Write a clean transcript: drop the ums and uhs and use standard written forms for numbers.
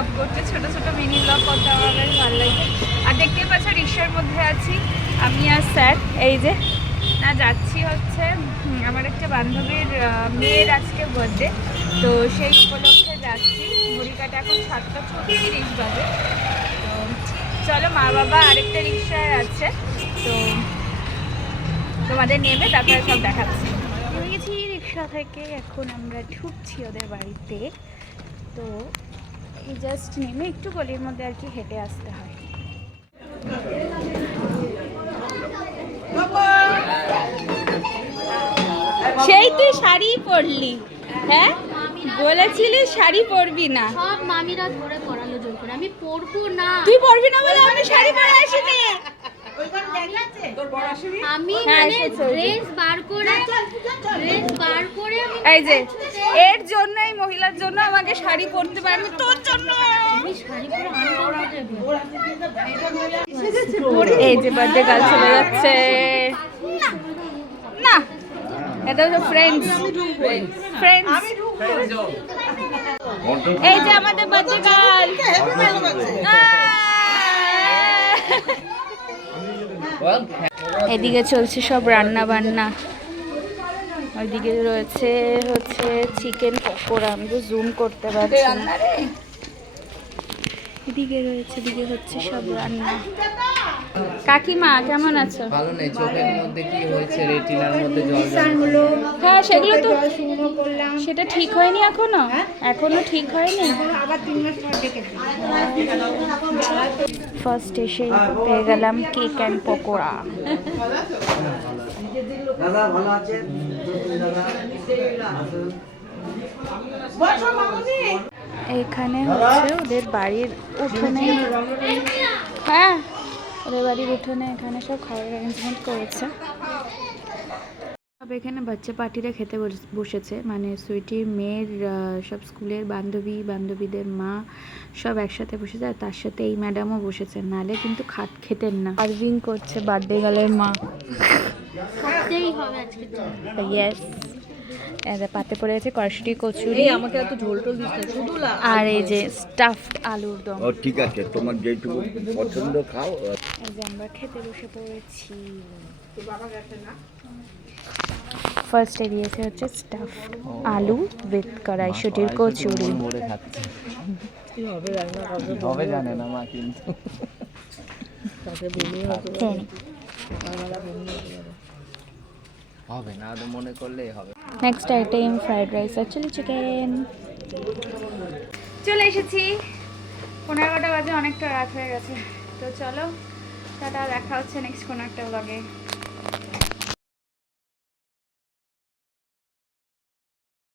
Blog করতে, ছোট ছোট মিনি ব্লগ করতে আমার বেশ ভালো লাগে। আর দেখতেই পাচ্ছ রিক্সার মধ্যে আছি আমি আর স্যার। এই যে না যাচ্ছি হচ্ছে আমার একটা বান্ধবীর মেয়ের আজকে বার্থডে, তো সেই উপলক্ষে যাচ্ছি। ঘড়িকাটা এখন 7:36 বাজে। তো চলো, মা বাবা আরেকটা রিক্সায় আছে, তো তোমাদের নেমে তারপরে সব দেখাচ্ছি। নেমে গেছি রিক্সা থেকে, এখন আমরা ঢুকছি ওদের বাড়িতে। তো এই জাস্ট নেমে একটু গলির মধ্যে আর কি হেঁটে আসতে হয়। সেই তুই শাড়ি পরলি, হ্যাঁ বলেছিলি শাড়ি পরবি না। সব মামিরা ধরে পরালো জোর করে, আমি পরবো না। তুই পরবি না বলে আমি শাড়ি পরে আসিনি। আমি মানে ড্রেস বার করে এই যে এর জন্য, এই মহিলার জন্য আমাকে শাড়ি পরতে পারি, তোর জন্য। আমি শাড়ি পরে এই যে বার্থডে গার্ল চলে যাচ্ছে। না এটা হচ্ছে ফ্রেন্ডস। এই যে আমাদের বার্থডে গার্ল। এদিকে চলছে সব রান্না বান্না, ওইদিকে রয়েছে হচ্ছে চিকেন পকোড়া, আমি তো জুম করতে পারছি না। এদিকে রয়েছে, এদিকে হচ্ছে সব রান্না। কাকিমা কেমন আছো? ভালো নেই, চোখের মধ্যে কি হয়েছে, রেটিনার মধ্যে জল হলো। হ্যাঁ সেগুলো তো, সেটা ঠিক হয়নি এখনো, এখনো ঠিক হয়নি। ফার্স্ট এসে পেয়ে গেলাম কেক অ্যান্ড পকোড়া। দাদা ভালো আছেন? এখানে হচ্ছে ওদের বাড়ির উঠোনে, হ্যাঁ ওদের বাড়ির উঠোনে এখানে সব খাবারের অ্যারেঞ্জমেন্ট করেছে। সব এখানে বাচ্চা পার্টিরা খেতে বসেছে, মানে সুইটির মেয়ের সব স্কুলের বান্ধবীদের মা সব একসাথে বসেছে, আর তার সাথে এই ম্যাডামও বসেছে, নালে কিন্তু খেতেন না। সার্ভিং করছে বার্থডে গার্লের মা। ইয়েস, পাতে পড়ে আছে কড়াইশুঁটি, কচুরি, আমাকে একটু ঝোল টোল দিস না, শুধু আর এই যে স্টাফড আলুর দম। ও ঠিক আছে, তোমার যেটুকু পছন্দ খাও। এই যে আমরা খেতে বসে পড়েছি। ফার্স্টে দিয়েছে হচ্ছে স্টাফড আলু উইথ কড়াইশুঁটির কচুরি। ভরে খাচ্ছে, হবে জানে না মা, কিন্তু হবে না, তো মনে করলেই হবে। নেক্সট আইটেম ফ্রাইড রাইস আর চিলি চিকেন। চলে এসেছি, 11টা বাজে, অনেকটা রাত হয়ে গেছে। তো চলো টাটা, দেখা হচ্ছে নেক্সট কোনো একটা ব্লগে।